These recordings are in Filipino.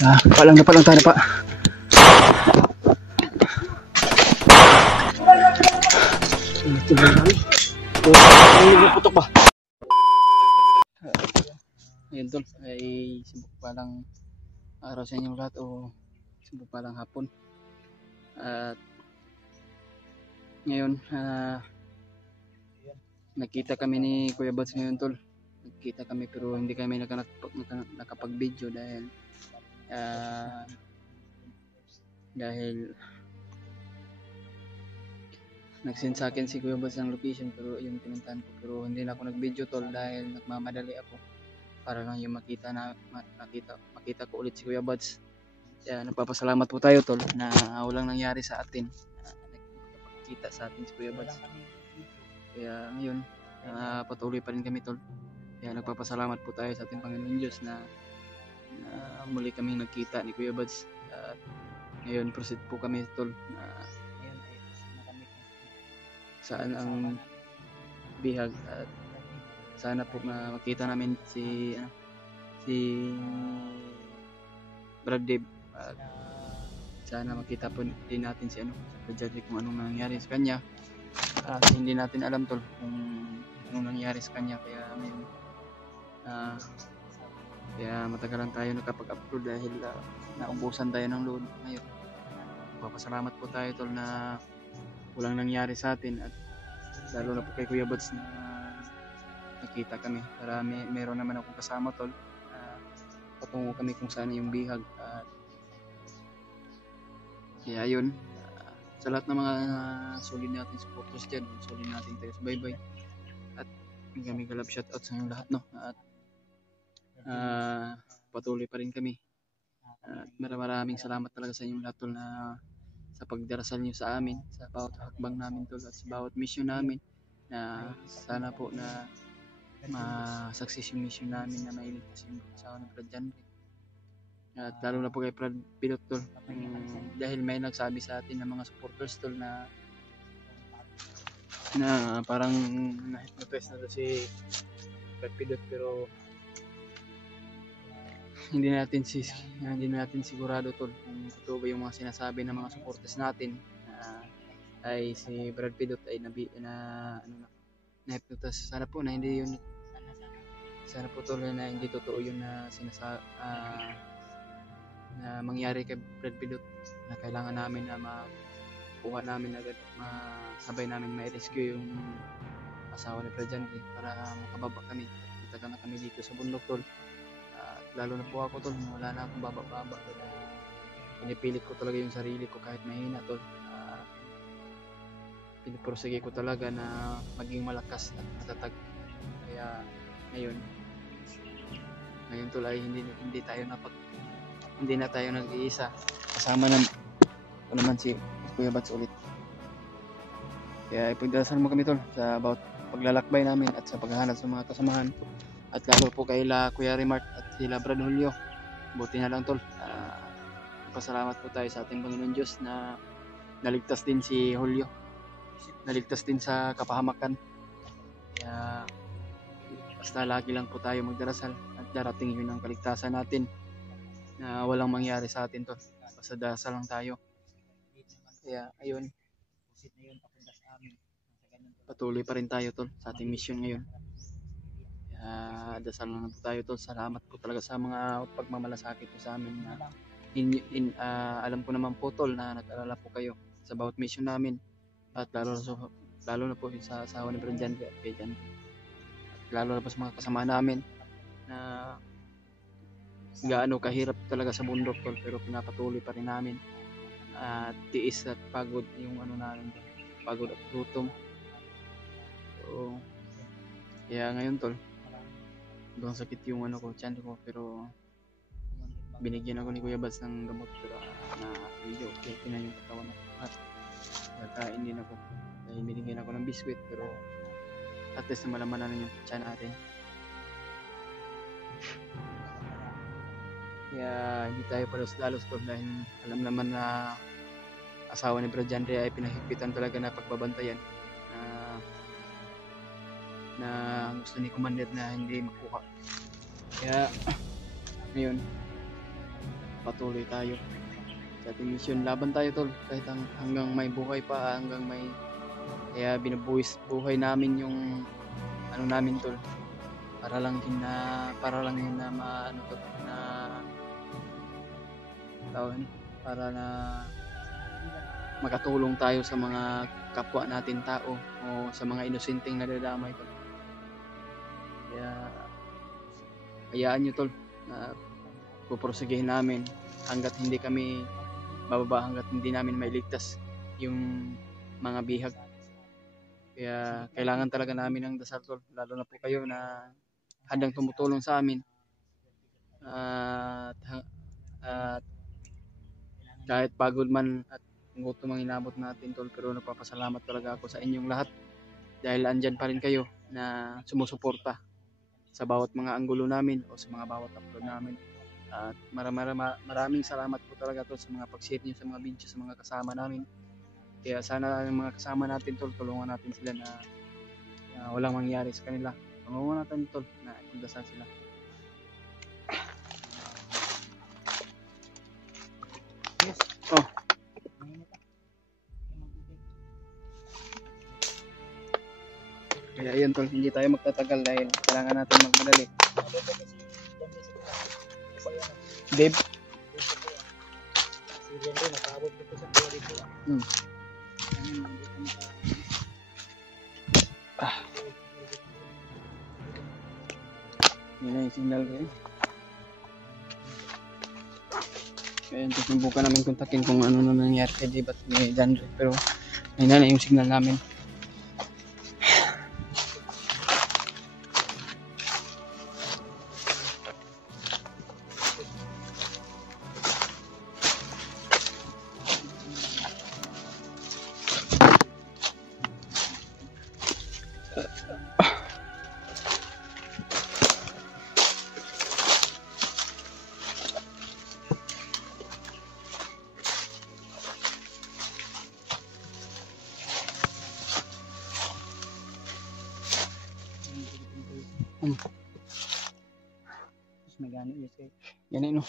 Napa lang tayo pa. Putok ba? Ayun tol, ay sibuk pa lang araw sa inyong lahat o sibuk pa lang hapon. At ngayon, nakita kami ni Kuya Bats ngayon tol. Nagkita kami pero hindi kami nakapag-video dahil nag-send sa akin si Kuya Bats ng location pero yung pinuntahan ko, pero hindi na ako nag-video tol dahil nagmamadali ako para lang yung makita ko ulit si Kuya Bats. Kaya nagpapasalamat po tayo tol na walang nangyari sa atin, nakapagkita sa atin si Kuya Bats. Kaya ngayon patuloy pa rin kami tol. Kaya nagpapasalamat po tayo sa ating Panginoon Diyos na muli kaming nagkita ni Kuya Bats. At ngayon proceed po kami tol na saan ang bihag, at sana po makita namin si Brad Dave, at sana makita po din natin si Brad Dave kung anong nangyari sa kanya. Hindi natin alam tol kung anong nangyari sa kanya, kaya ngayon kaya matagalan tayo nakapag-upload dahil naubusan tayo ng load ngayon. Papasalamat po tayo tol na walang nangyari sa atin, at lalo na po kay Kuya Bats na nakita kami. Para meron naman akong kasama tol, patungo kami kung saan yung bihag. Kaya yun, sa lahat ng mga solid natin supporters dyan, solid natin tayo sa baybay, at kami galap shoutout sa inyong lahat no. At patuloy pa rin kami, at maraming salamat talaga sa inyong lahat tol na sa pagdarasal niyo sa amin sa bawat hakbang namin tol, at sa bawat mission namin, na sana po na ma-success yung mission namin na mailigtas yung asawa ng Brad Janry. At lalo na po kay Brad Pilot tol, dahil may nagsabi sa atin ng mga supporters tol na parang na-hypnotize na to si Brad Pilot, pero hindi natin sigurado tol kung totoo ba yung mga sinasabi ng mga supporters natin ay si Brad Pilot ay na-hypnotize. Sana po na hindi yun, sana po tol na hindi totoo yun na na mangyari kay Brad Pilot, na kailangan namin na makuha namin agad, masabay namin ma-rescue yung asawa ni Brad Janry para makababa kami. Matagal na kami dito sa bundok tol. Lalo na po ako tol, wala na akong baba-baba. Pinipilit ko talaga yung sarili ko kahit mahina tol. Pinipursige ko talaga na maging malakas at matatag. Kaya ngayon tol ay hindi na tayo nag-iisa. Kasama naman si Kuya Bats ulit. Kaya ipagdasal mo kami tol sa bawat paglalakbay namin at sa paghahanap sa mga kasamahan. At lalo po kay Kuya Remark at sila Brad Julio. Buti na lang tol, pasalamat po tayo sa ating Panginoon Diyos na naligtas din si Julio, naligtas din sa kapahamakan. Kaya basta lagi lang po tayo magdarasal at darating yun ang kaligtasan natin, na walang mangyari sa atin tol, basta dasal lang tayo. Kaya ayun, patuloy pa rin tayo tol sa ating mission ngayon. Dasal lang po tayo tol. Salamat po talaga sa mga pagmamalasakit po sa amin. Alam ko naman po tol na nag-alala po kayo sa bawat mission namin, at lalo na po sa asawa ni Brad Janry at kay Janry, at lalo na po sa mga kasama namin na gaano kahirap talaga sa bundok tol, pero pinapatuloy pa rin namin. Tiis at pagod yung namin, pagod at gutom. So kaya ngayon tol, doon sakit yung ko, tiyan ko, pero binigyan ako ni Kuya Bats ng gamot, pero medyo okay na yung katawan ko, at kakain din ako dahil binigyan ako ng biskwit, pero at least na malaman na yung tiyan natin. Kaya hindi tayo palos-dalos tol, dahil alam naman na asawa ni Brad Janry ay pinahigpitan talaga na pagbabantayan, na gusto ni Commander na hindi makuha. Kaya ngayon patuloy tayo sa ating mission. Laban tayo tol, kahit hanggang may buhay pa, hanggang may, kaya binubuhis buhay namin yung ano namin tol, para lang din na ano tol, na tawag, para na makatulong tayo sa mga kapwa natin tao o sa mga inosenteng nadadamay tol. Kaya hayaan nyo tol na puprosigihin namin hanggat hindi kami bababa, hanggat hindi namin mailigtas yung mga bihag. Kaya kailangan talaga namin ng dasal tol, lalo na po kayo na handang tumutulong sa amin. At kahit pagod man at gutom ang inabot natin tol, pero nagpapasalamat talaga ako sa inyong lahat dahil andyan pa rin kayo na sumusuporta sa bawat mga anggulo namin o sa mga bawat upload namin. At maraming salamat po talaga tol sa mga pag-share niyo sa mga video sa mga kasama namin. Kaya sana yung mga kasama natin tol, tulungan natin sila na walang mangyari sa kanila. Tulungan natin tol na ipagdasal sila. Oh. Kaya yun tol, hindi tayo magtatagal dahil kailangan natin magmadali. Dave? Yun na yung signal ko eh. Kaya yun, subukan namin kontakin kung ano na nangyari kay Dave at ni Jandre. Pero ayun na yung signal namin. Yan no.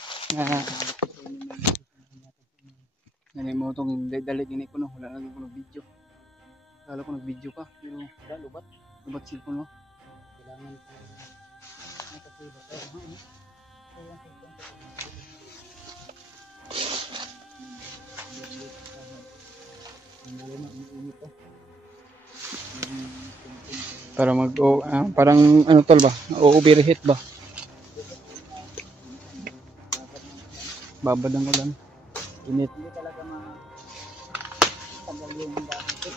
Yan mo itong dalit ini ko no. Wala lagi ko nag-video. Kala ko nag-video ka. Pero lubat cellphone no. Kailangan para parang ano tol ba? Overheat ba? Babadang ko lang. Init. Hindi talaga matagal yung gamit.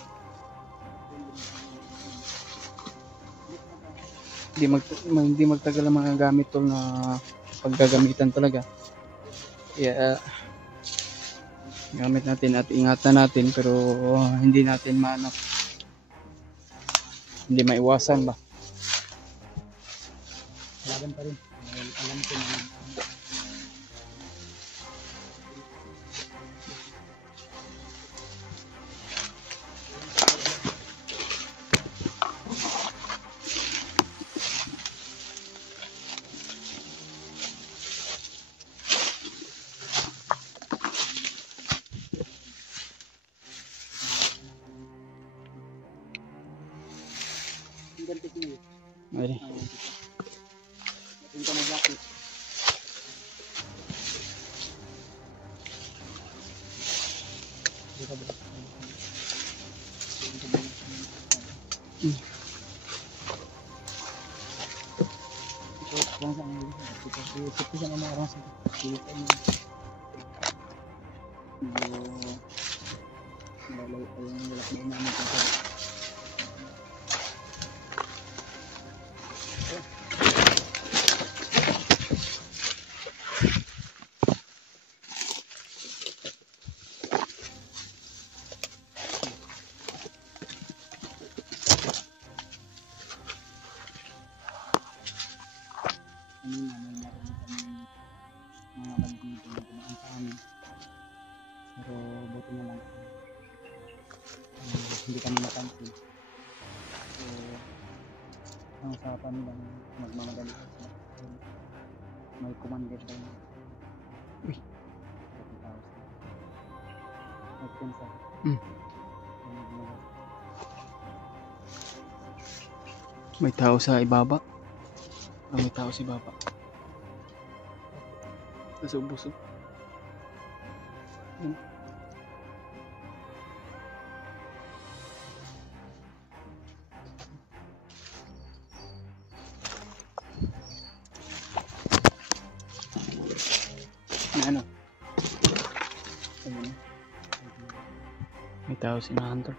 Hindi magtagal ang mga gamit tol na paggagamitan talaga. Kaya gamit natin at ingatan natin, pero hindi natin hindi maiwasan ba. Laban pa rin. Alam ko na Mari. Ito na jacket. Pero buti na lang hindi kami napansin. So ang usapan nila magmamadali sila. May commander daw. Uy, Hmm. May tao sa ibaba. May tao sa ibaba. Nasa ubos. Hmm. Na ano? Ayun. May tao si Hunter.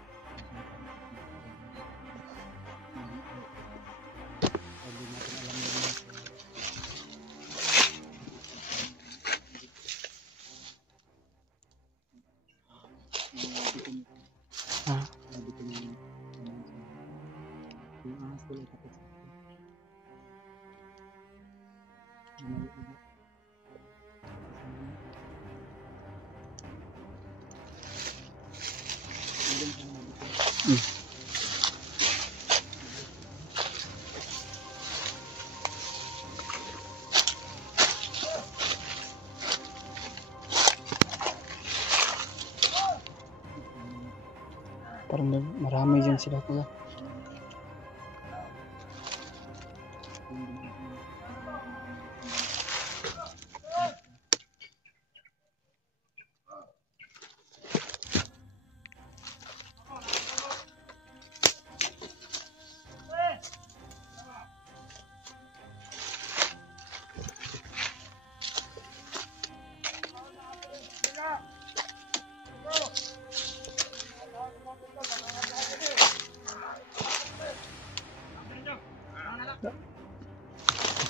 Parang marami dyan sila kuya.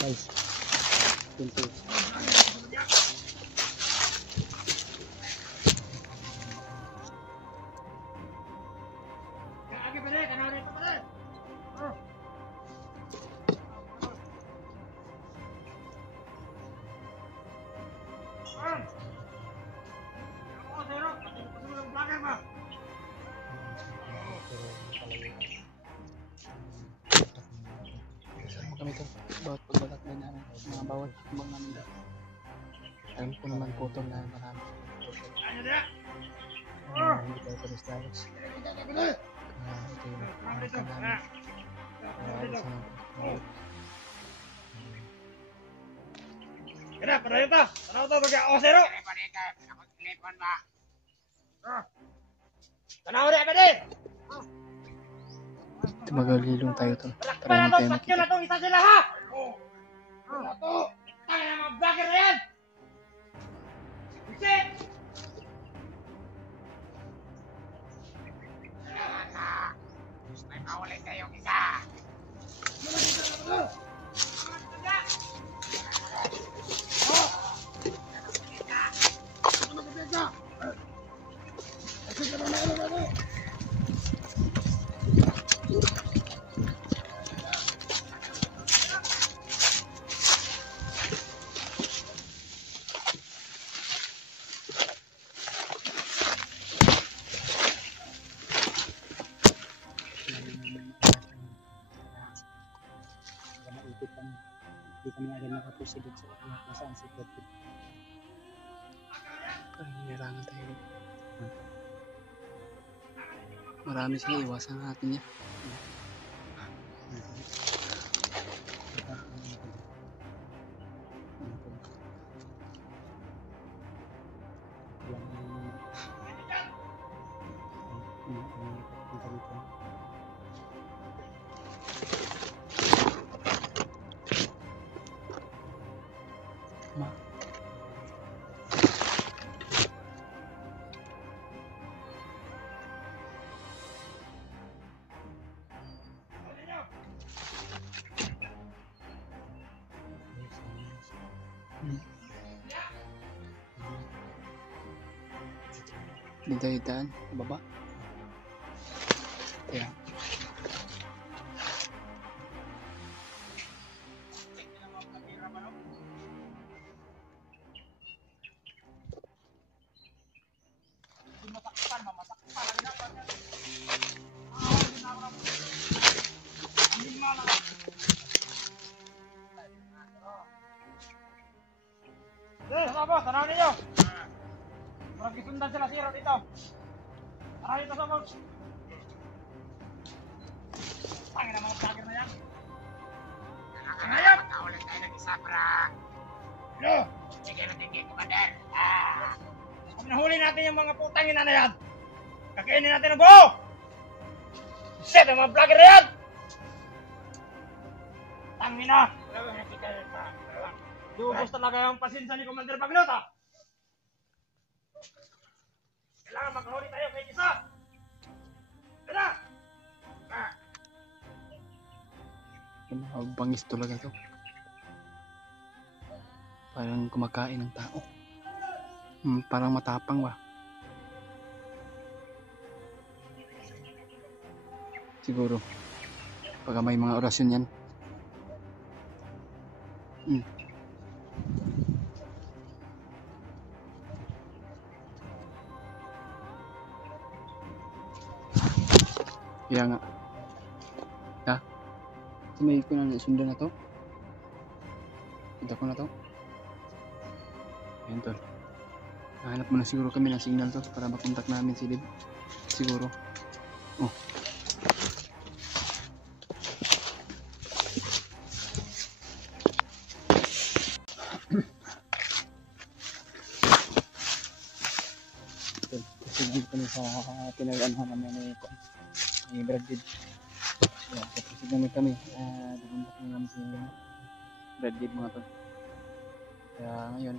Guys, kami to bawat paglalakbay namin, mga bawat hakbang namin. Alam ko naman putol na marami. Hindi tayo palis-dalos. Ito yung pangkat namin. Kena, pada itu. Kenapa tuh pakai osero? Kenapa dia pede? Tumagalilong tayo to. Para Kenapa hindi tuh tayo sakit makita. atau bisa sila ha? Tuh, tangan sama bakir yan. Bisa. May mawalay kayong isa. Hindi kami agad nakaproceed sa nasaan si Pedro. Parang hinirangan tayo. Marami sila, iwasan natin yan. Ma. Dito tayo daan, baba. Kaya. Apa? Tanaw ninyo. Marang kisundan sila siro dito. Tara dito, Sabog! Tangin na mga vlogger na yan! Ngayon! Nakaulit tayo ng isa, pra. Ano? Sige na tingin, Commander. Kung nahuli natin yung mga putang ina na yan, kakainin natin ang buo! Shit, ang mga vlogger na yan! Tangin na! Lubos talaga yung pasinsa ni Commander Baglot, ha? Kailangan makahuli tayo kay isa! Tara! Bangis talaga to. Parang kumakain ng tao. Parang matapang ba? Siguro. Pag may mga orasyon yan. Kaya nga. Ha? May ko na sundan na to. Kita ko na to. Ayan tol. Nahanap mo na siguro kami ng signal to para makontak namin si Liv. Siguro. Oh. Sige kami sa pinag-anuhan namin ni Brad Pitt. Yeah, kasi kami dumunta kami namin si Brad Pitt mga tol. Kaya ngayon,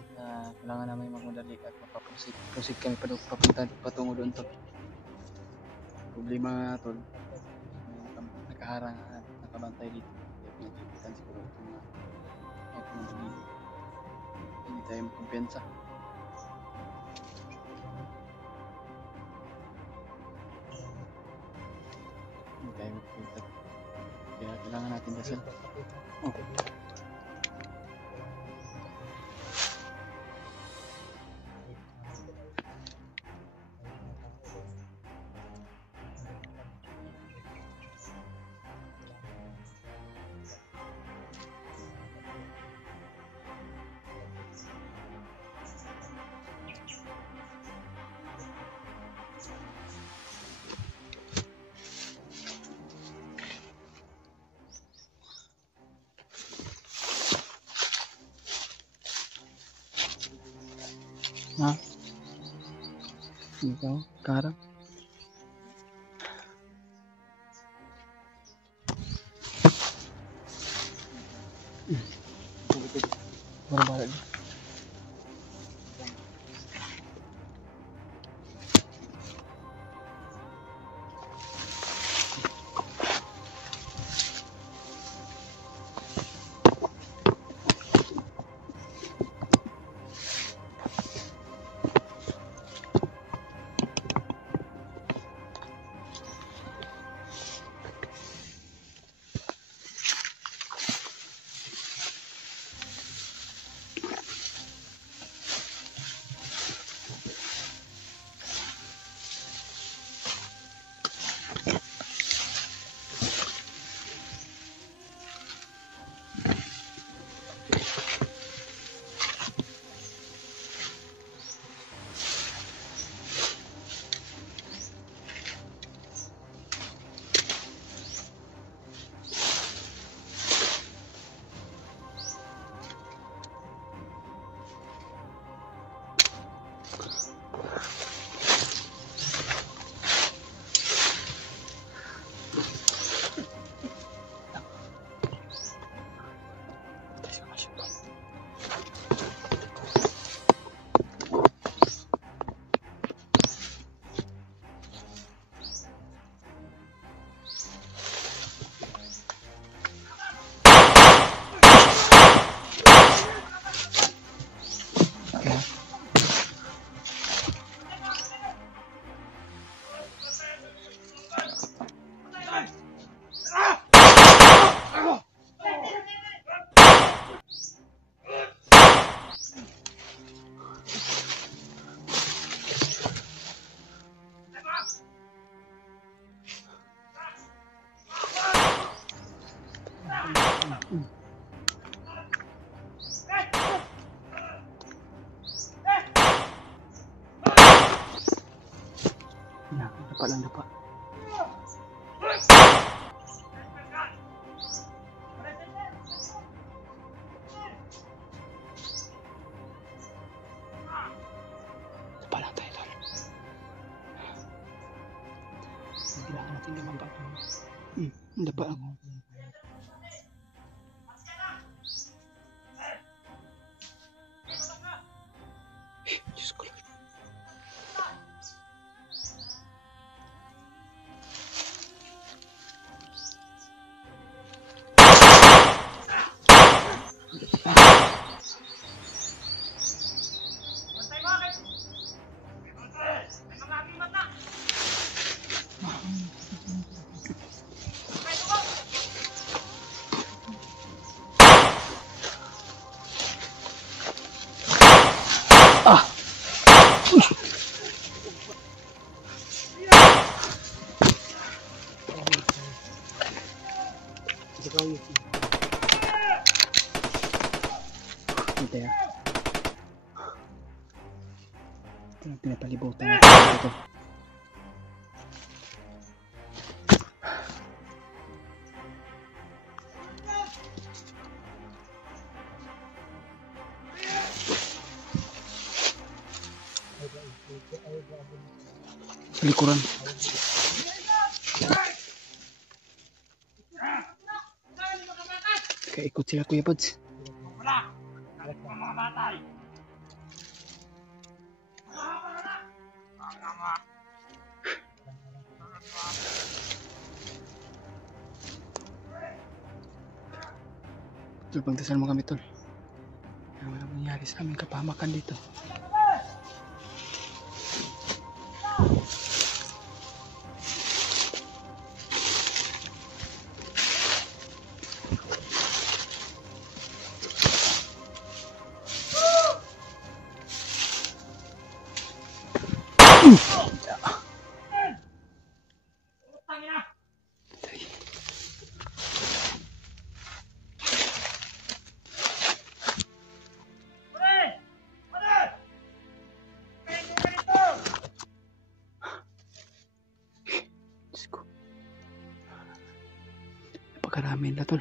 kailangan namin magmadali at mapaproceed kami patungo doon tol. Problema tol, nakaharang at nakabantay dito. Kaya pinagigitan siguro itong hindi tayo makumpensa. Hindi tayo makumpensa. Kaya kailangan natin dasal. Oh. Ha? Ikaw? Karang? Barbara. Dapa lang, dapa. Dapa lang tayo doon. Kailangan natin lumamba. Dapa lang. Diyos ko. Hintay ah. Ito lang pinapalibutan natin ito. Sa likuran. Kaikot sila Kuya Pods. Wala! Alit mo ang mga batay! Tol, pagdasal mo kami tol. Wala mangyari sa aming kapahamakan dito. Napakaraming na tol.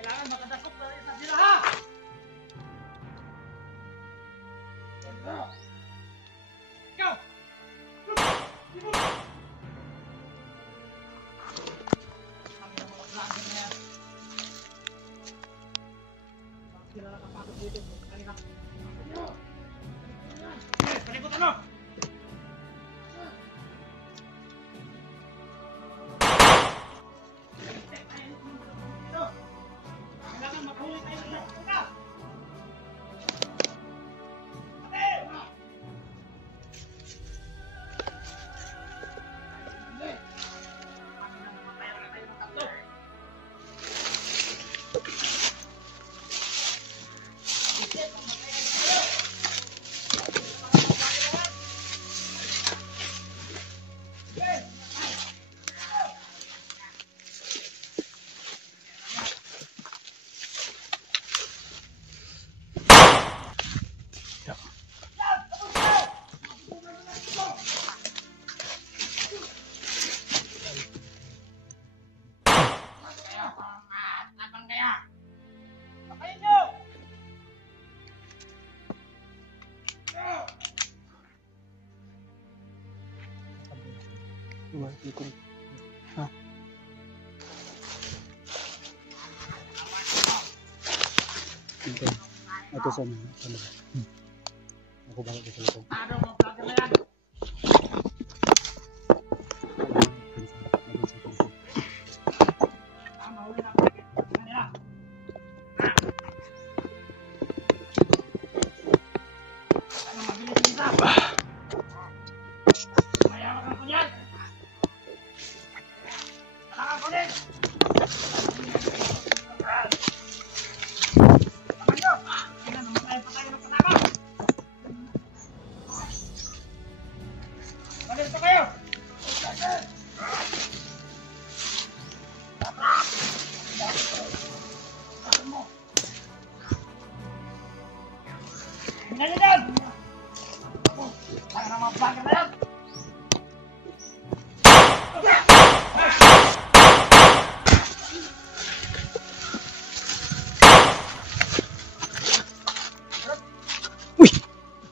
Kailangan makadasok na rin sa sila ha! Ikaw! Kami ang mga vlogger na yan. Sila lang ang pagod dito. Kanina. Palikot ano? Kailangan maghuli tayo ng mga Likuran. Ha? Okay. Ito sa mga. Ako balik sa likod. Ano mga vlogger na yan? Mahuli na ako. Kanina. Ano mabilis yung isa? Mayaman ka po yan. Tingnan niyo dyan! Tanga ng mga bangka na yan!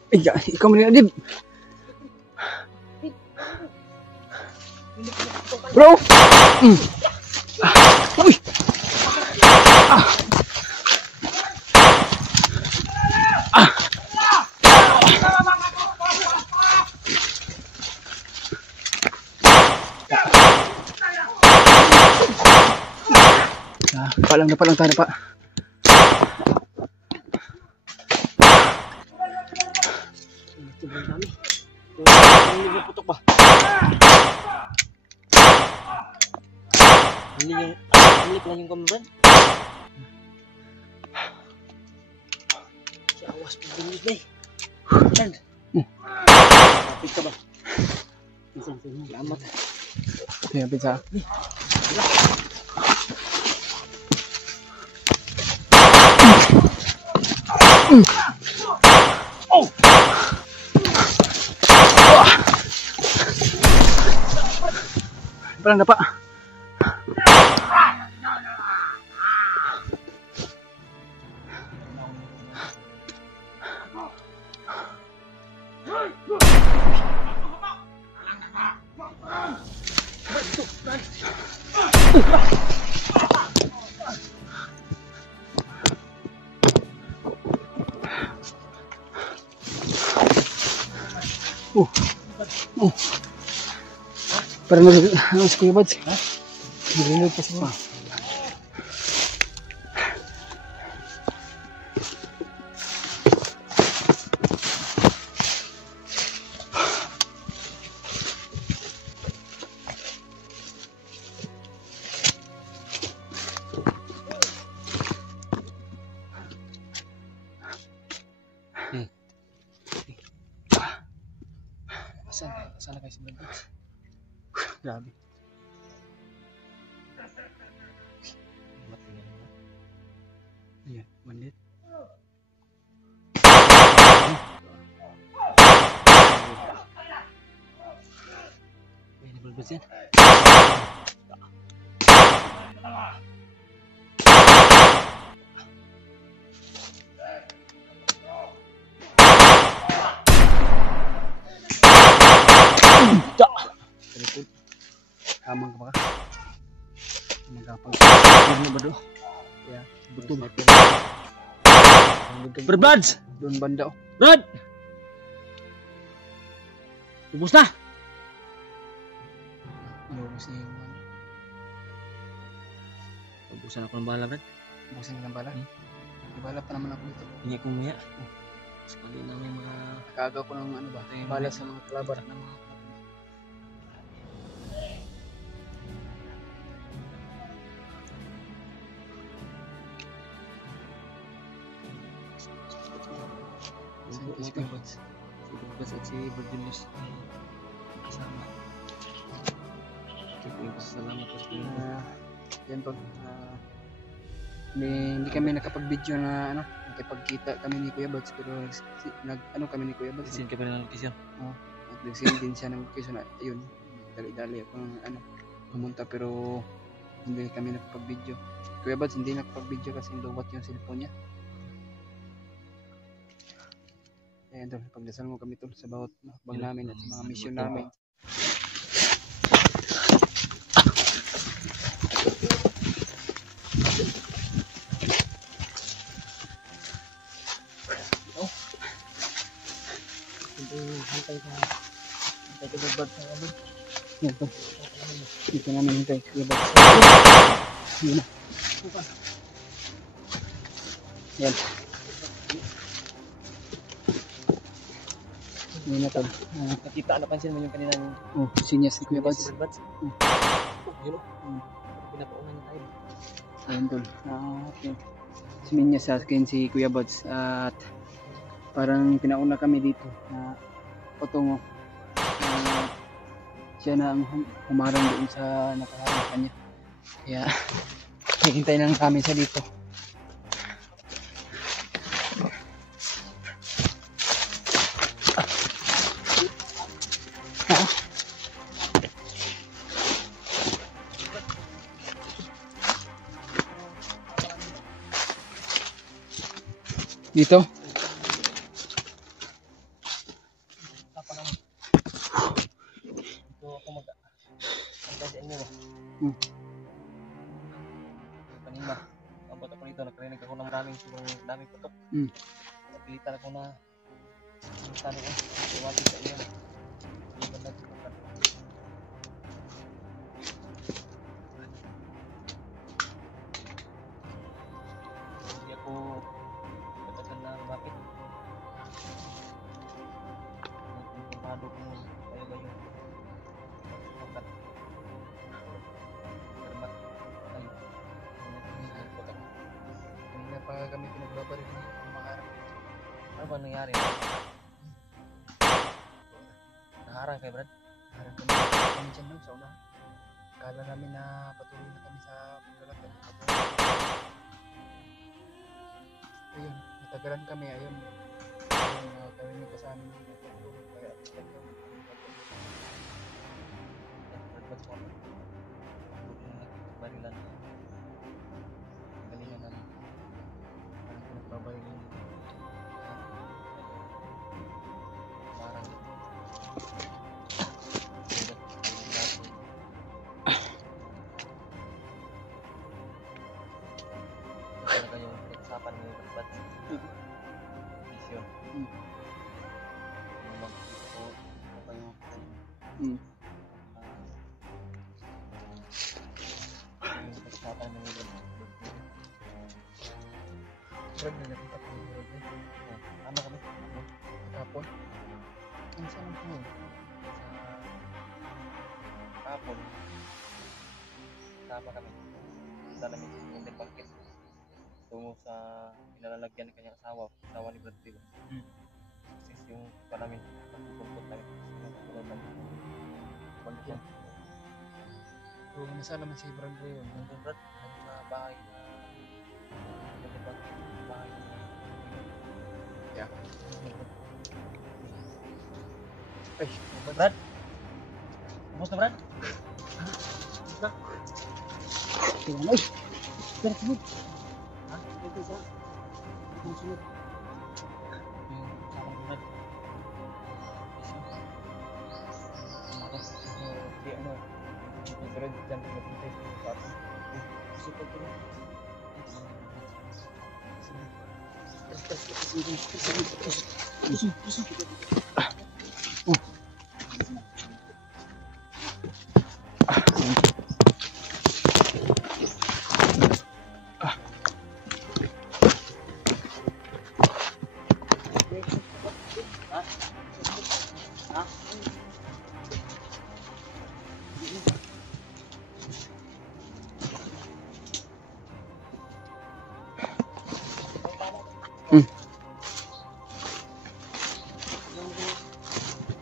Ay, ikaw man Adib. Bro! Uy! Palang tayo pa. Sobrang dami. Hindi putok ba? Hindi lang yung kamaran. Si awas pag bilis na eh. Saan? Kapit ka ba? Salamat. Sige, pizza. Oh! Parang na pa. Parang nag Kuya Bads. Nililog pa siya. Saan na kayo si Brad? Grabe. Ayan, manlit. Ay, nabulbos yan. Kamang ka ba? Magapang. Ano ba do? Kaya, betul. Brad! Doon banda. Brad! Ubus na! Lurus niya yung ano. Ubusan ako ng bala, Brad. Busin ng bala. Bala pa naman ako dito. Hindi ako maya. Sekali na may mga... Nakagaw ko ng ano ba? Bala sa mga kalabar. ng mga... Si Kuya Bads. Si Bukas at si Berjulius ay kasama. Kaya salamat po sa inyo. Yan tol. Hindi kami nakapag-video na ano, nakipagkita kami ni Kuya Bads pero ano kami ni Kuya Bads. Isin ka pa rin ng location. Nag-send din siya ng location na ayun. Dali-dali ako ng ano, pumunta pero hindi kami nakapag-video. Kuya Bads hindi nakapag-video kasi luwat yung cellphone niya. Ayan tol, pagdasal mo kami tol sa bawat hakbang namin at sa mga mission namin. Hantay ka. Hantay ka Brad sa ano. Yan tol. Dito namin hintay Kuya Bads. Yan na. Yan. Yan na tol. Nakita, napansin mo yung kanina yung Sinyas ni Kuya Bads. si Brad. Yun o. Pinapaunan na tayo. Ayan tol. Okay. Sinyas sa akin si Kuya Bads at parang pinauna kami dito na patungo. Siya na ang humarang doon sa nakaharang kanya. Kaya hihintay na lang kami siya dito. Dito. Apa naman. Ito ako mag-antay sa inyo. Kanina, abot ako dito, nakarinig ako ng daming putok. Napilitan ako na tani ko, iwati sa inyo. Hindi ako katagal na lumapit. Nagpapado ko kayo ba yung pagkakat. Salamat kayo. Kanina pa kami pinagbabaril ng mga harap. Ano ba nangyari? Naharang kayo, Brad? Harap kami dyan lang sa una. Kala namin na patuloy na kami sa paglalakad. Ayun, natagalan kami. Ayun, kami may kasama ng pagtulog. Kaya, Brad, po. Barilan. Galingan namin. parang pinagbabaril ng Parang talaga yung pinag-usapan ni Brad. Vision. Yung mag-isip ko yung pinag-usapan ni Brad. Brad na nakita ko yung Brad eh. Tama kami. Kapon. Ano saan ang po? Sa hapon, sama kami. Sa namin yung nagpangkit. Tungo sa pinalalagyan ng kanyang asawa ni Brad Pitt. Kasi yung pa namin, pagpupuntot namin, pagpupuntot namin. Pagpupuntot. So, nasaan naman si Brad yun? Nandun Brad, nandun sa bahay na nagpangkit, bahay na Yeah. Ay, Brad? Kumusta Brad? Tingnan ay! Brad, sunod! Ha? Ito sa? Ito sunod. Yung sama ko Brad. Di ano, yung Brad dyan rin napunta sa atin. Kasi pag ito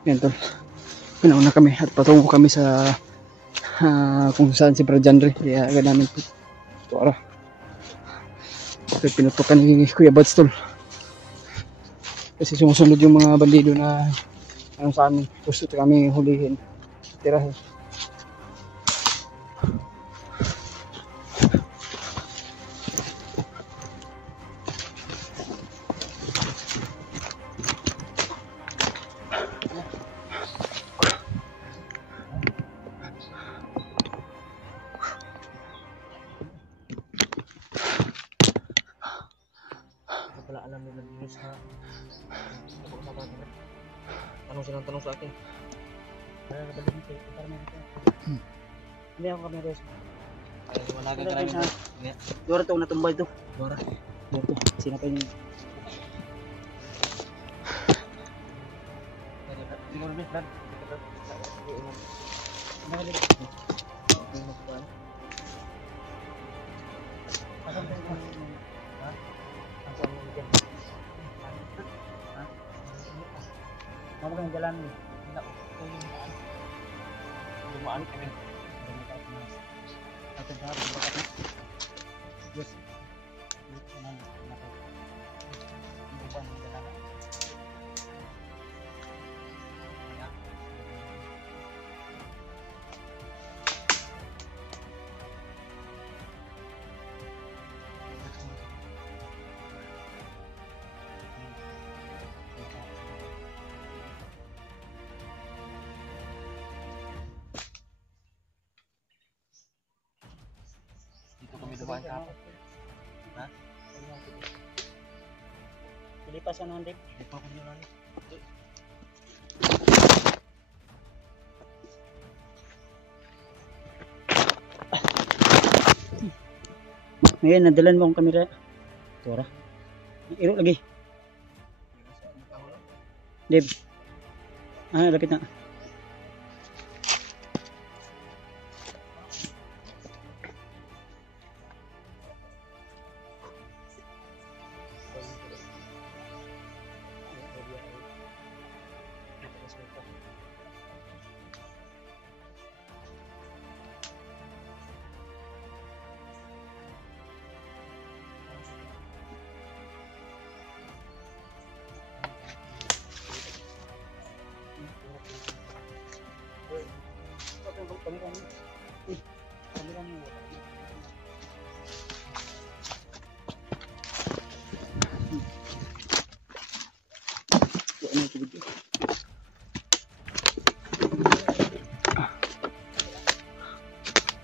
yan tol. Pinauna kami at patungo kami sa kung saan si Brad Jandre. Kaya agad namin ito araw. Ito pinutukan ni Kuya Bads tol. Kasi sumusunod yung mga bandido na ano sa amin. Gusto kami hulihin. Tirahin. Wala alam nila dito sa pag-usapan natin. Tanong silang tanong sa akin. Para nabalik dito. Para may dito. Hindi ako kami res. Ay, wanagan ka namin. Dora to natumbay to. Dora. Dito. Sinapay niyo. Hindi ko namin, Brad. Nakalik. Asan tayo ko? Ha? Asan mo dyan? Ha? Mama kayong jalan ni. Hindi ako. Ito yung daan. Dumaan kami. Ito sa harap. Bakit na? Yes. Dito sa nang. Hindi ba ang jalan? kuhan ka po. Ha? Pilipas ano hindi? Hindi pa ako nila ni. Ngayon, nadalan mo akong kamera. Tora. Iro lagi. Deb. Ah, lapit na.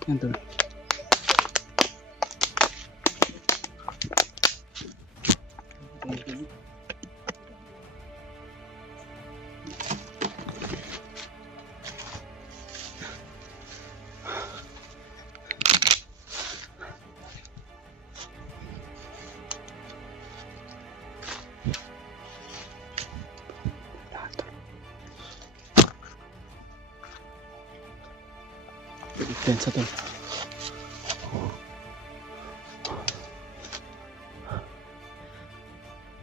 Yan to. Tensa to.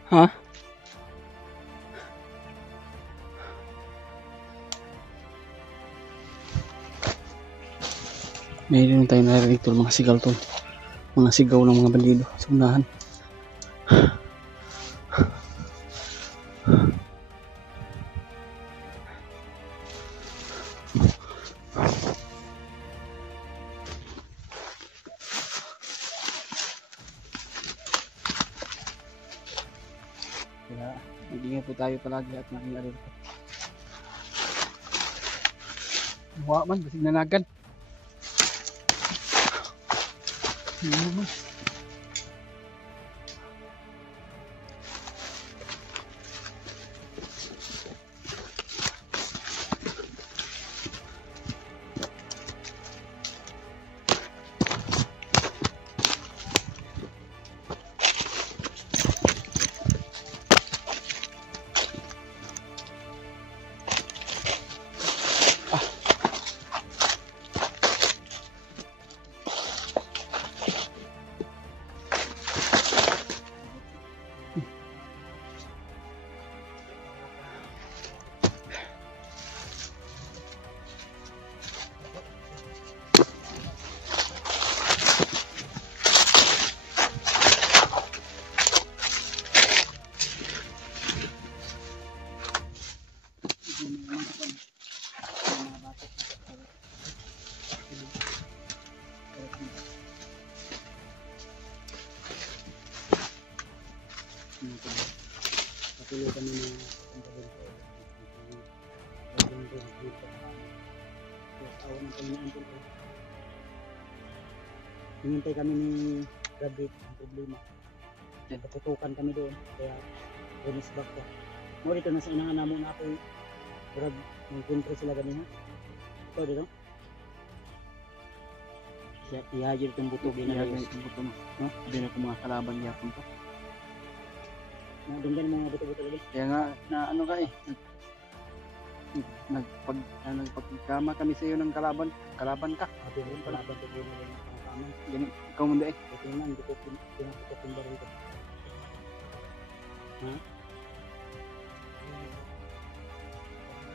Ha? Mayroon tayong narinig tol, mga sigal tol. Mga sigaw ng mga bandido sa unahan. Kaya mag-ingat po tayo palagi at maging alerto. Buha man, basig nanagan. Ano naman? Patuloy kami na pagkakalin ko. Pagkakalin ko, awa ng Panginoon po. Hinintay kami ni Rabbit ang problema. Natutukan kami doon, kaya bonus back ko. Mo dito nasa unahan na mo na ako Rab, nagkuntro sila ganina. Ito dito. Siya ihajir itong buto ginagay itong buto mo. No? Hindi na kung mga kalaban yapon to. Nadunggan mga buto-buto lagi. Kaya nga na ano ka eh. Nagpagkama kami sa iyo ng kalaban ka. Ate rin kalaban to din ng kama. Gani ikaw mo dai. Ito na hindi ko pinapakita yung baril ko. Ha?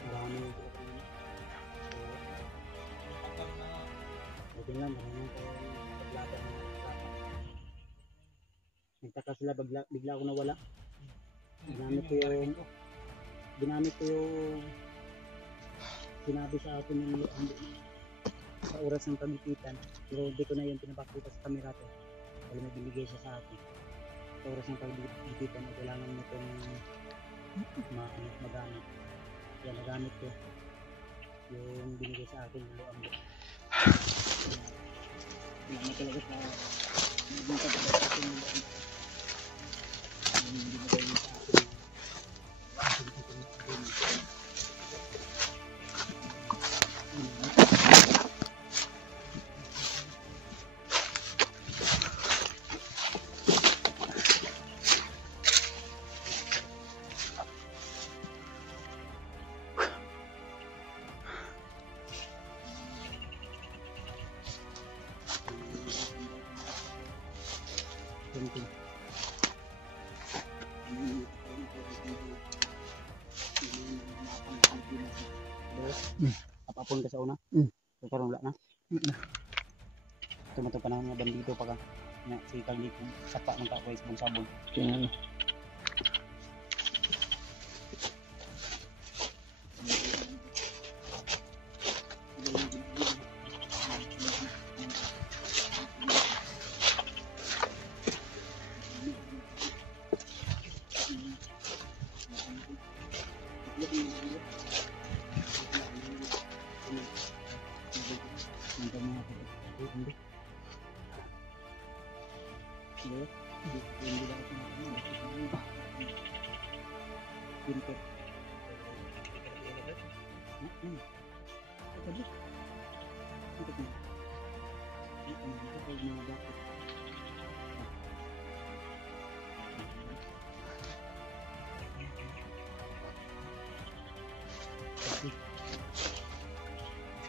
Marami yung buti lang, maraming paglaban ng kalaban. Nagtaka sila, bigla ako nawala. Ginamit ko yung sinabi sa akin ng sa oras ng pagkikitan, pero hindi ko na yung pinapakita sa camera to. Wala may binigay siya sa akin. Sa oras ng pagkikitan, kailangan mo itong magamit. Kaya nagamit ko yung binigay sa akin ng luang. Hindi talaga sa Apapon ka sa una? So karon wala na? Tumato pa na nga bandido pa ka. Nga si Kagli kung sapa ng kakway sa sabon. Kaya ano.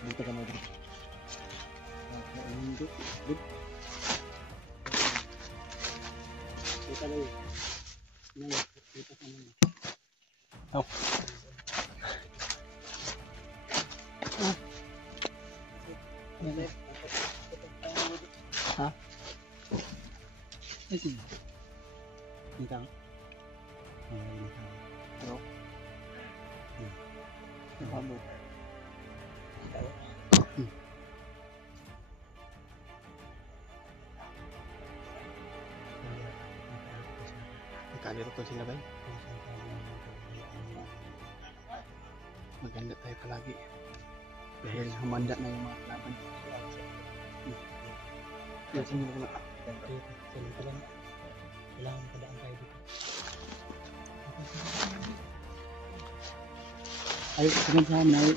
Dito ka na dito. Hindi. Dito lang. Dito ka na. Oh. Ha? Ito. Dito. Ano? Pamo. Kaliro ko sila ba? Maganda tayo palagi. Dahil humanda na yung mga kalaban. Kasi mo na. Kailangan padaan tayo dito. Ay, saan may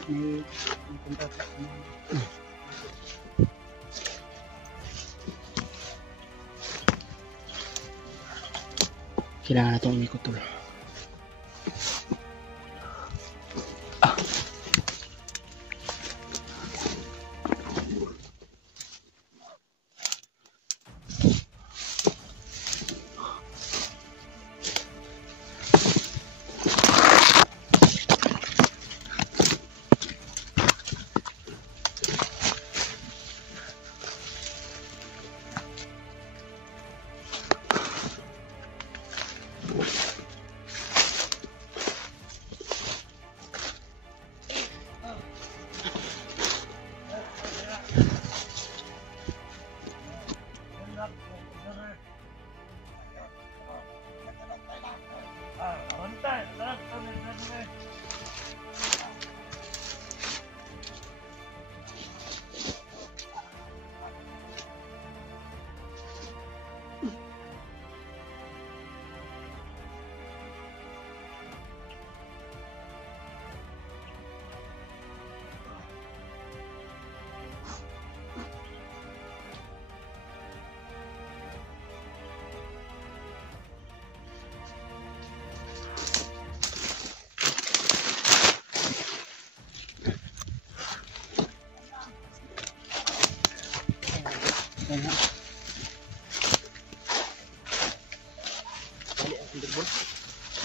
punta sa Kailangan na itong umikot tol.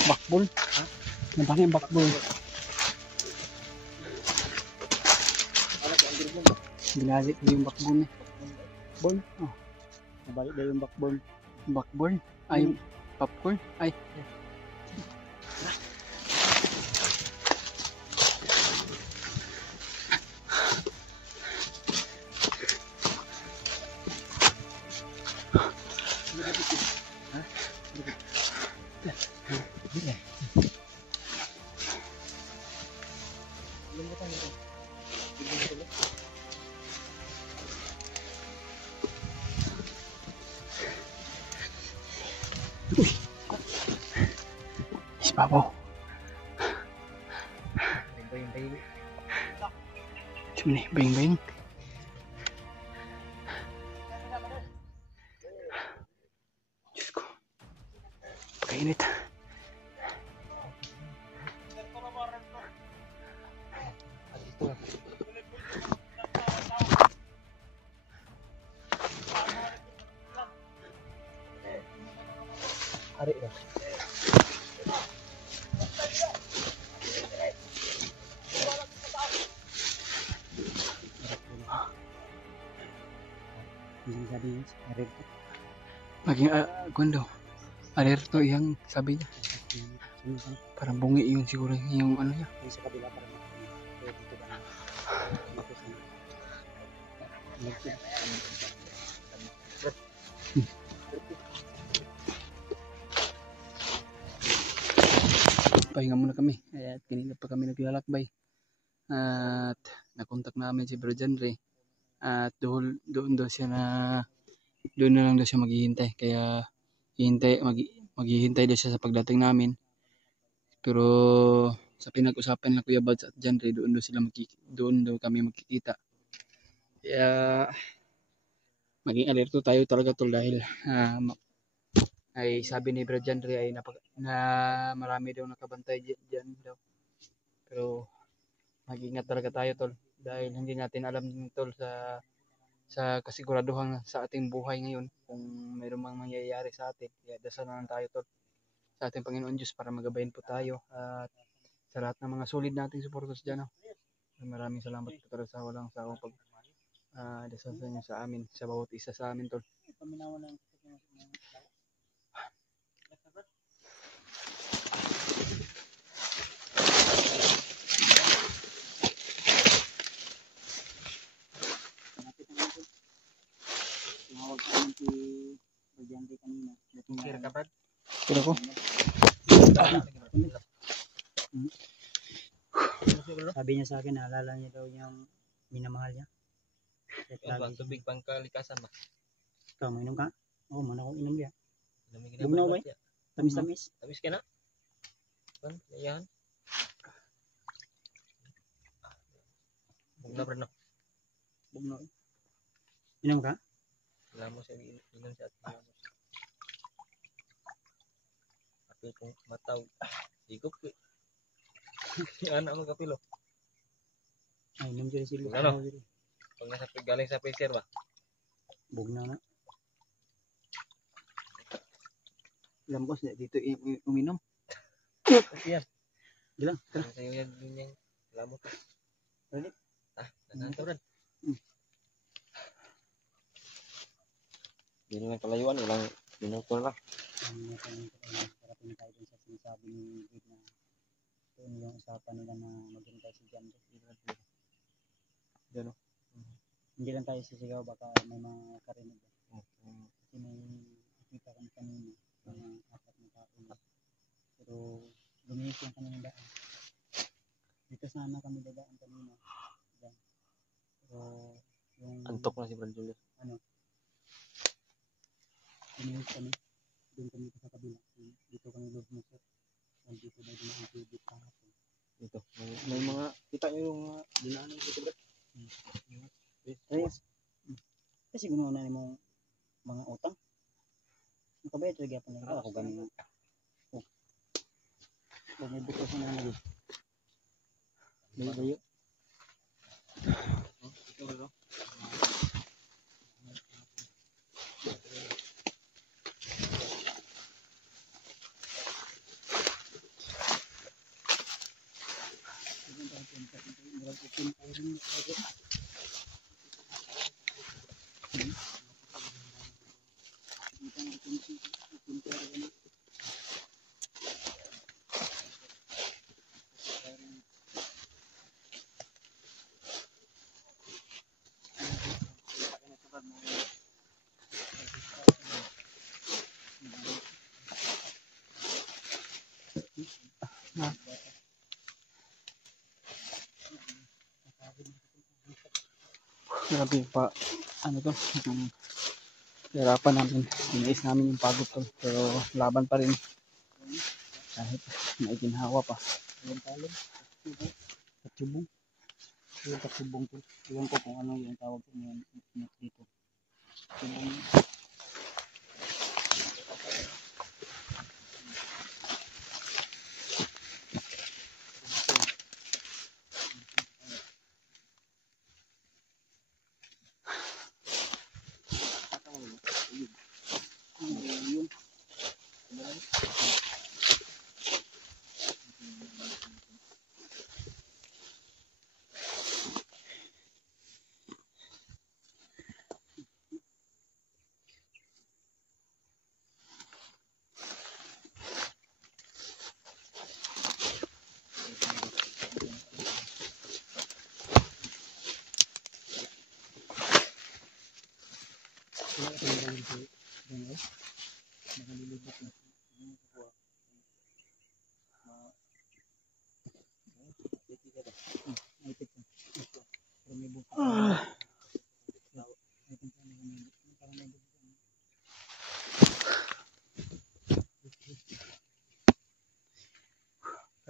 Bakbol? Nampak yung bakbol. Ginazit ko yung bakbol eh. Bakbol? Oh. Nabalik na yung bakbol. Bakbol? Ay, popcorn? Ay. Ispapo. Bayang-bayang. Sini, bing-bing. Diyos ko. Pagkainit. Hari na. Hindi sabi niya, meron ka. Maging, kundo. Alerto yung sabi niya. Sumisan. Parang bungi yun siguro yung ano niya. Yung sa kabila para makakita. Kaya dito ba na? Dito sa Nagsiya. Pahinga muna kami. At kanina pa kami naglalakbay. At nakontak namin si Bro Janre. At doon daw siya doon na lang daw siya maghihintay. Kaya maghihintay daw siya sa pagdating namin. Pero sa pinag-usapan ng Kuya Bads at Janre, doon daw kami magkikita. Kaya maging alerto tayo talaga tol dahil ay sabi ni Bro Janre ay na marami daw nakabantay diyan daw. Pero mag-ingat talaga tayo tol dahil hindi natin alam tol sa kasiguraduhan sa ating buhay ngayon kung mayroong mga mangyayari sa atin. Kaya dasal na lang tayo tol sa ating Panginoon Diyos para magabayan po tayo at sa lahat ng mga solid nating suporters dyan. Maraming salamat po talaga sa walang sawang dasal sa inyo sa amin, sa bawat isa sa amin tol. Paminawa ng tumawag ka naman si Bagyante kanina. Kira ka, Brad? Kira ko. Sabi niya sa akin, naalala niya daw yung minamahal niya. Yan ba? Tubig pang kalikasan ba? Ikaw, mainom ka? Oo, man ako inom niya. Lamig Bugnaw ba? siya. Tamis-tamis. Tamis ka na? Ban? Ayan. Bugnaw, Brad, no? Bugnaw. Inom ka? Alam mo siya, inom siya at alam mo siya. Kapil kong mataw. Sigop ko. Yan ang kapilo. Ay, inom siya si Luke. Ano? Pag nasa galing sa freezer ba? Bugnaw na. Lambos na dito uminom. Yan. Gilang. Sa'yo yan din yung lamot. Ready? Nananto rin. Hindi naman kalayuan, walang minuto lang. Parating tayo dun sa sinasabi ni Gid na doon yung usapan nila na maghintay si Jan. Diyan, no? Hindi lang tayo sisigaw, baka may mga karinig. Kasi may nakita kami kanina, mga apat na tao. Pero luminis yung kami ng daan. Dito sana kami dadaan kanina. Diyan. Pero yung Antok na si Brad Julius. luminis kami. Doon kami sa kabila. Dito kami luminis. Dito na din ang tubig kahapon. Dito. May mga, kita nyo yung dinaanan dito, Brad. Kasi gumawa na yung mga utang. Nakabayad lagi ako na ako ganun. Huwag may bukas na naman yun. Bayo-bayo. Ito, bro. Grabe pa ano to hirapan namin. Inais namin yung pagod tol. Pero laban pa rin. Kahit may ginhawa pa. Ilang talo. Katsubong. Yung katsubong to. Iwan ko kung ano yung tawag ko ngayon dito. Katsubong.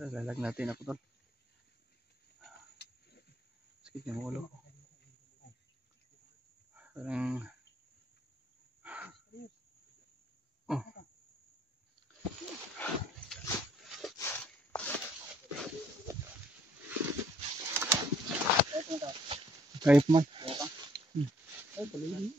Lalag natin ako tol. Sakit yung ulo ko. Parang kahit man. Ay, tuloy.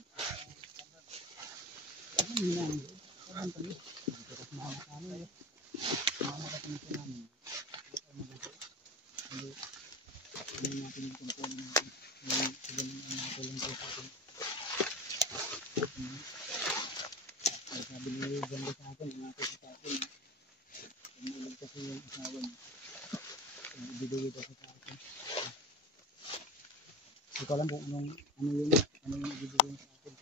Sabi ni Ganda sa akin, ingatan sa akin. Umulig kasi yung asawa niya. Ibibigay kasi sa akin. Hindi ko alam kung ano yung ibibigay sa akin.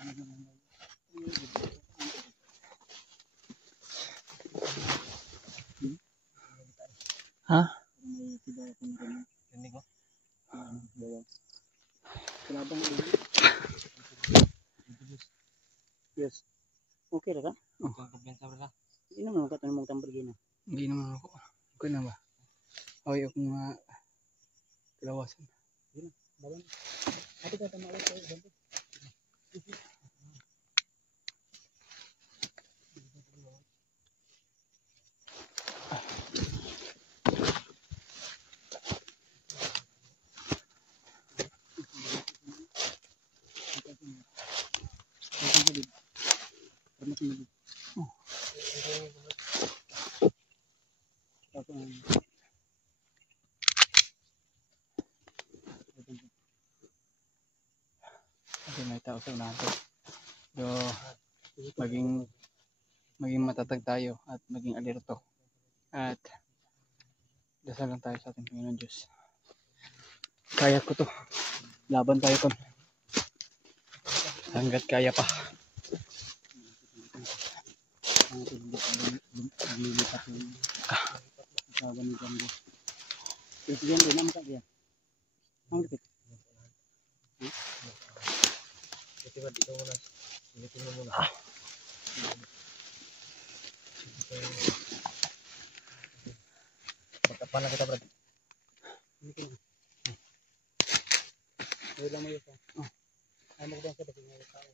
Ano naman daw. Ha? May tiba ako na rin. Hindi ko. Bawa. Kalabang ulit. Yes. Okay ra ka? Kung kumpiyansa bro. Hindi naman katanong mong tambargina. Hindi naman ako. Okay na ba? Okay ako mga kalawasan. Bawan. Ate ka tamawas sa ganito. Kasi may tao sa unahan. So, maging matatag tayo at maging alerto. At dasal lang tayo sa ating Panginoon Diyos. Kaya ko to. Laban tayo kon. Hanggat kaya pa. Lilipat yung asawa ni Ganda. Kasi yan din naman kaya. Ang lipit. Ito ba dito muna. Dito muna. Magkapan na kita bro. Ay lang mo yun. Ay mo ba sa dating ng tao.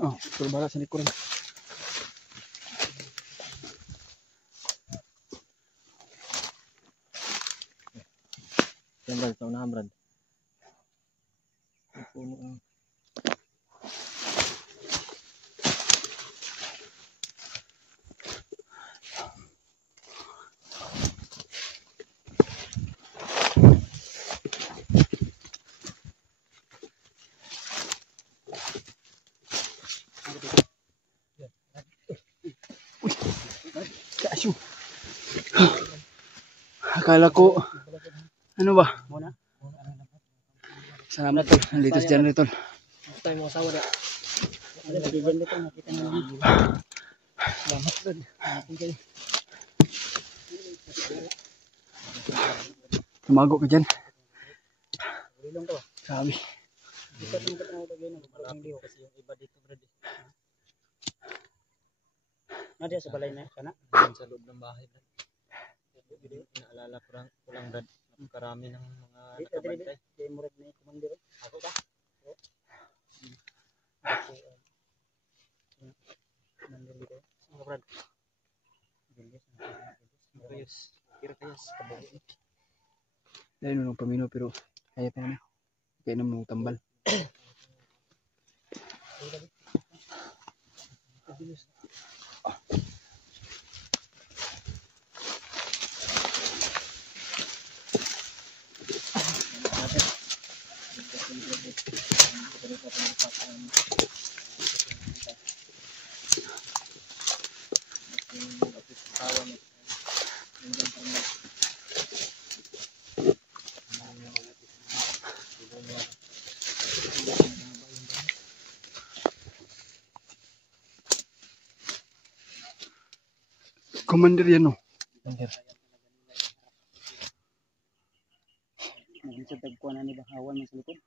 Oh, turbala sa likuran. Yan Brad, sa unahan Brad. Puno ang Kasyo. Akala ko, ano ba? Muna. Salamat tol. Nandito si General tol. tayo mga asawa na. Bigyan dito, nakita na namin. Salamat, Brad. Tumago ka dyan. Ulilong ka ba? Grabe. Dito ang katang lagay na malapit kasi yung iba dito, brad. Diyan sa balay na sana. Diyan sa loob ng bahay, Brad. Naalala ko lang, Brad. Napakarami ng mga nakabantay. Di murag na commander. Ako ba? Commander dito. Sino brad? Kayos. Kira kayos. Dahil nung pamino pero kaya pa naman. Kaya naman tambal. Commander yan o. Naging sa tagpuan na ni Bahawan sa likod.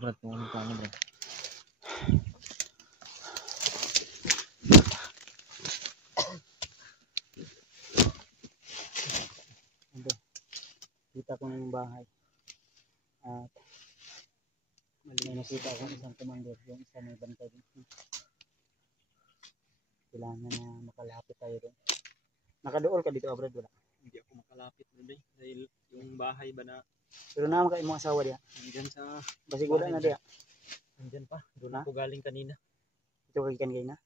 Brad, kung ano pa, Brad. Kita ko na yung bahay. At may nakita ko isang commander. Yung isa may bantay din. Kailangan na makalapit tayo doon. Nakadool ka dito, Brad, wala? Hindi ako makalapit, Brad. Dahil yung bahay ba na Pero naman kayo mga asawa diya. nandyan sa... Basigura na diya. Nandyan pa. Doon Ha? ako galing kanina. Ito kagikan kayo na.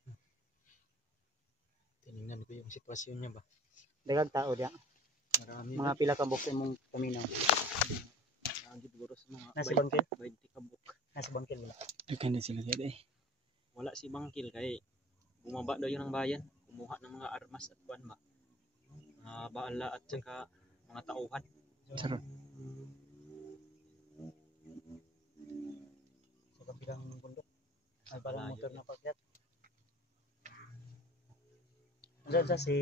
Tinignan ko yung sitwasyon niya ba. Daghang tao diya. Marami. Mga pila ka bukid mong paminaw. Marami siguro sa mga Nasa bangkil? 20 kabuk. Nasa bangkil wala. Dukhan din sila dyan eh. Wala si Bangkil kay bumaba daw yun ng bayan. Kumuha ng mga armas at kuwan ba. Mga baala at saka mga tauhan. Sarap. Sa kabilang bundok. Ay parang Malayo motor yun. na pagyat. Diyan sa si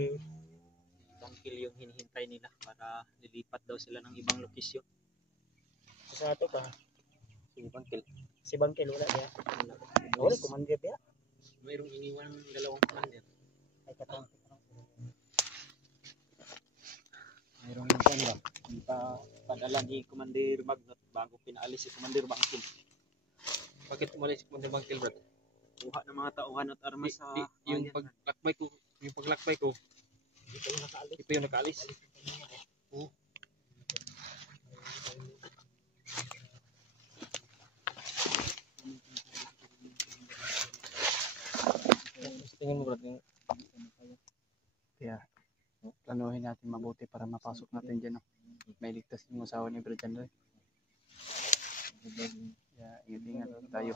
Bangkil yung hinihintay nila para lilipat daw sila ng ibang lokasyon. sa ato pa. Si Bangkil. Si Bangkil wala diya. Wala commander diya. Mayroong iniwan ng dalawang commander. Ay katong. Mayroong yung kuwan ba. Padala ni Commander Magnot bago pinaalis si Commander Bangkil. Bakit umalis si Commander Bangkil, Brad? Kuha ng mga tauhan at armas sa yung paglakbay ko. Ito yung nakaalis. Oo. Tingin mo, Brad, yung Kaya planuhin natin mabuti para mapasok natin dyan. No? May ligtas yung asawa ni Brad dyan. Kaya ingat-ingat tayo.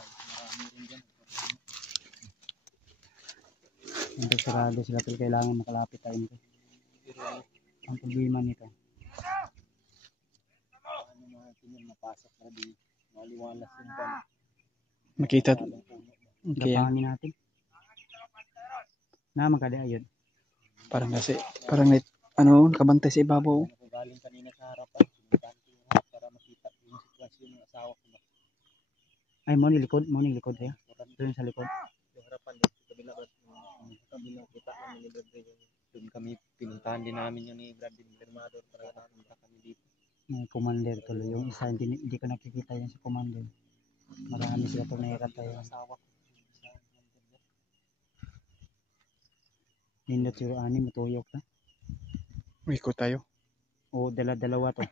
Hindi sarado sila pero kailangan makalapit tayo nito. Ang problema nito. ano natin yung mapasok na di maliwalas yung pan. Makita. Kaya Gapaangin natin. Na magkada ayun. parang kasi, parang ano, kabantay sa ibabaw. Ako galing kanina sa harapan. Sinundan ko yung harap para makita yung sitwasyon ng asawa ko. Ay mo ni likod kaya. Doon sa likod. Yung harapan dito sa kabila, Brad. Sa kabila kita namin ni Brad yung doon kami pinuntahan din namin yun ni Brad din Firmador para napunta kami dito. May commander tuloy. Yung isa hindi ko nakikita yan sa commander. Marami sila pag nakikita yung Asawa ko. nindot siguro anim matuyok na. Ikot tayo. O dalawa to.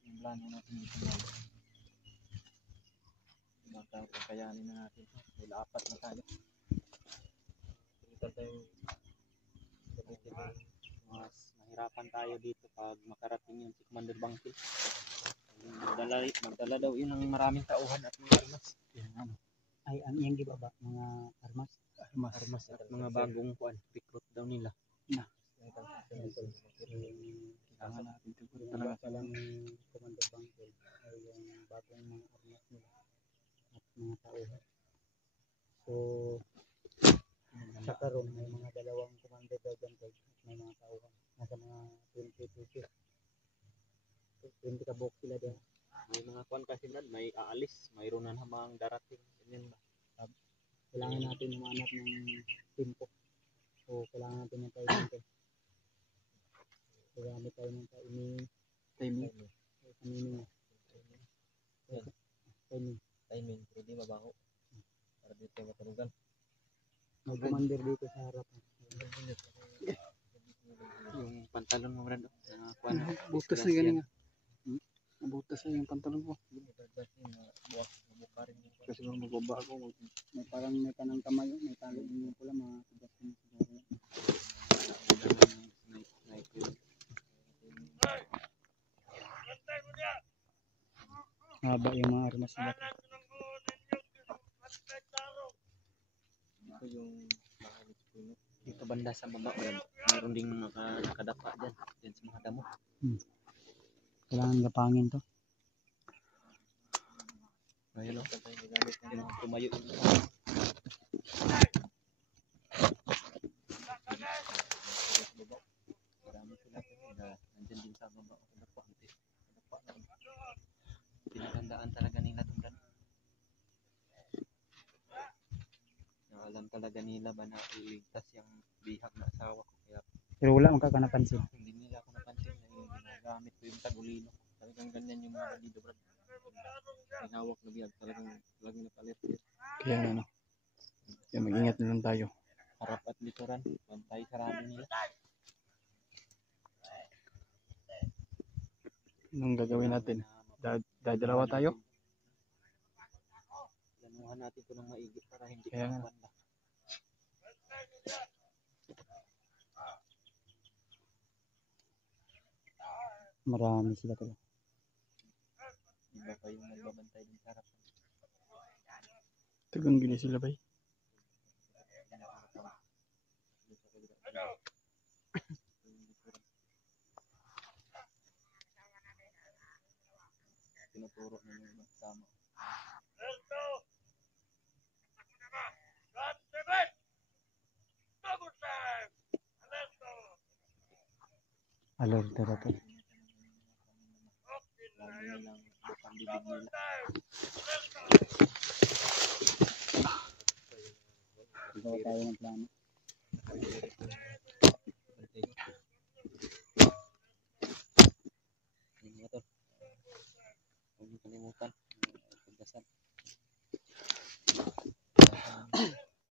Yung plano natin dito. Baka kakayanin na natin. May apat na tayo. Kita tayo. Mas mahirapan tayo dito pag makarating yun si Commander Bangkil. Magdala daw yun ng maraming tauhan at mga armas. Ay ang iyang gibaba mga armas. Armas at mga bagong kuan. Recruit daw nila. Kailangan natin ito. Yung talaga lang commander bangkil ay yung bagong mga armas nila. May mga dalawang commander daw dyan guys. May mga tauhan. Nasa mga 20 kabuk sila dyan. May mga kwan kasi Brad, may aalis, mayroon na namang darating. Ganyan ba? Kailangan natin humanap ng timpo. So, kailangan natin ng timing ko. Gamit tayo ng timing. Timing. Timing. Timing. Timing, hindi mabaho. Para dito tayo maturugan. May commander dito sa harap. Yung pantalon mo Brad, kwan. Butas na galing. Butas na yung pantalon ko. Buka rin yung Kasi kung magbaba ako, May parang may kanang kamay. May talo din pula mga tugas din siguro. Haba yung mga armas nila. Ito yung bahay ni Puno. Dito banda sa baba, mayroon ding nakadapa dyan sa mga damo. Kailangan gapangin to. Ayun o, yung tumayo yung marami sila nandyan din sa baba. Pinagandaan talaga nila ito Brad. Alam talaga nila ba na iligtas yung bihag na asawa ko. Kaya Pero wala mong kakanapansin. hindi nila ako napansin na yung ginagamit ko yung tagulino. Talagang ganyan yung mga bandido Brad. Hinawak na bihag talagang lagi napalit. kaya ano, kaya mag-ingat na lang tayo. Harap at likuran, bantay sarado nila. Anong gagawin natin? Dadalawa tayo? Lanuhan natin ito ng maigi para hindi Kaya nga. banda. Marami sila to. Iba pa yung nagbabantay din sa harap. Tagang gili sila ba? Tinuturo na yung magkama. Alert na to. Lagi nilang bukang bibig nila. Gawa tayo ng plano. Yung mga to. Huwag niyo kalimutan. Pagdasan.